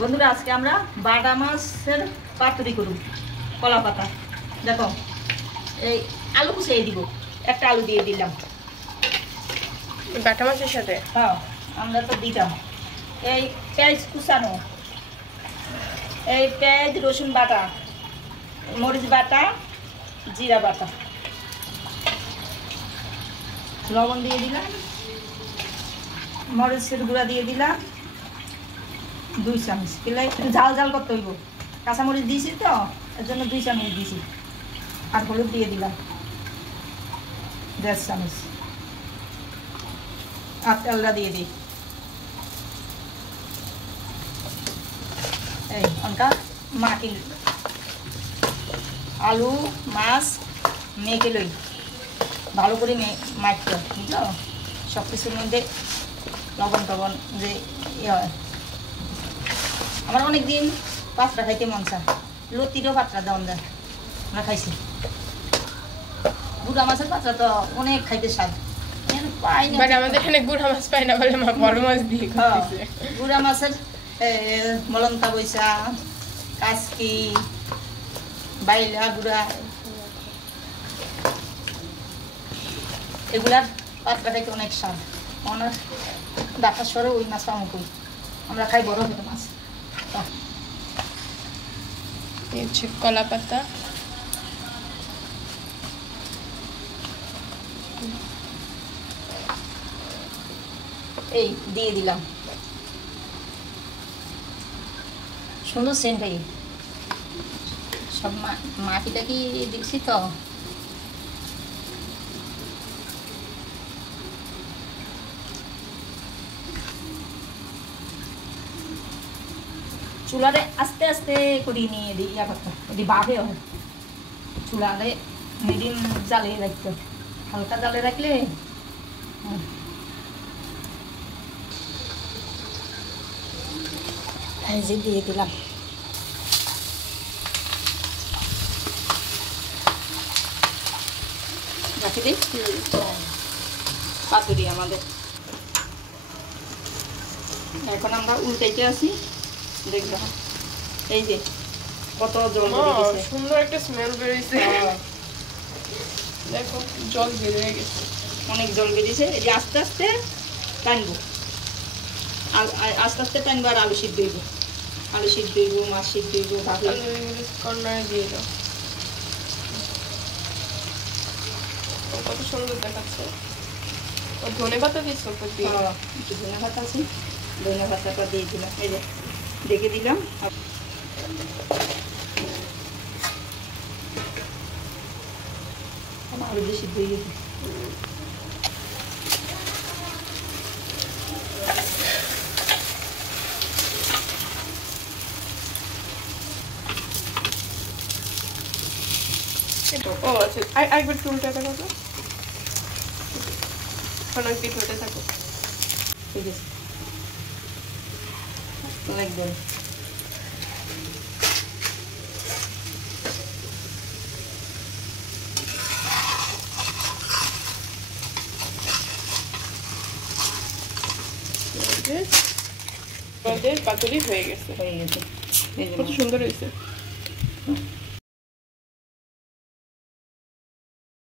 বন্ধুরা আজকে আমরা বাটা মাছের পাতুরি করব কলা পাতা। দেখো এই আলু কুচিয়ে দিব, একটা আলু দিয়ে দিলাম বাটা মাছের সাথে। হ্যাঁ আমরা তো দিতাম। এই পেঁয়াজ কুচানো, এই পেঁয়াজ রসুন বাটা, মরিচ বাটা, জিরা বাটা, লবণ দিয়ে দিলাম, মরিচের গুঁড়া দিয়ে দিলাম 2 চামচ। দিলে একটু ঝাল ঝাল করতে হইব, কাঁচামরিচ দিয়েছি তো এর জন্য 2 চামচ দিয়েছি। আর হলুদ দিয়ে দিলাম 1.5 চামচ। আর তেলটা দিয়ে দিই। এই অনকা মাটি আলু মাছ মেখে লই, ভালো করে মাখতে বুঝলো। সব কিছুর মধ্যে লবণ টবণ যে ইয়ে হয়। আমার অনেক দিন পাত্রা খাইতে মন চায়, লতিরও পাত্রা দেওয়া যায়, আমরা খাইছি। গুড়া মাছের পাত্রা তো অনেক খাইতে স্বাদ, পাই না। আমাদের এখানে গুড়া মাছ পাই না বলে মা বড় মাছ দিয়ে খাইছে। গুড়া মাছের মলন্তা বৈশা, কাসকি, বাইলা গুড়া, এগুলার পাত্রা খাইতে অনেক স্বাদ। অনেক ঢাকার শহরে ওই মাছ পাবো কই, আমরা খাই বড় ছোট মাছ। এই হচ্ছে কলা পাতা। এই দিয়ে দিলাম, সুন্দর সেন্ট হয়। সব মাটিটা কি দিচ্ছি তো। চুলারে আস্তে আস্তে করে নিয়ে দিই, ইয়া করতে যদি বাঘে হয়। চুলারে মিডিয়াম জালে রাখতে, হালকা জালে রাখলে যে দিয়ে দিলাম। রাখি দিই পাতুরি আমাদের। এখন আমরা উল্টাইতে আসি, দেখলাম এই যে কত জল বেরিয়েছে, সুন্দর একটা স্মেল বেরিয়েছে। দেখো জল বেরিয়ে গেছে, অনেক জল বেরিয়েছে। এই যে আস্তে আস্তে টানবো, আস্তে আস্তে টানবো। আর আলু সিদ্ধ হইব, আলু সিদ্ধ হইব, মাছ সিদ্ধ হইব। কর্নারে দিয়ে দাও, কত সুন্দর দেখাচ্ছে। ধনে পাতা দিচ্ছ? একটু ধনে পাতা আছে, ধনে পাতাটা দিয়ে দিলাম। এই যে দেখে দিলাম। আরো বেশি ধুয়ে গেছে। ও আচ্ছা, একবার চুলটা দেখো তো, অনেক পিঠ হতে থাকো। ঠিক আছে, একদম পাতুরি হয়ে গেছে। হয়ে গেছে। কত সুন্দর হয়েছে।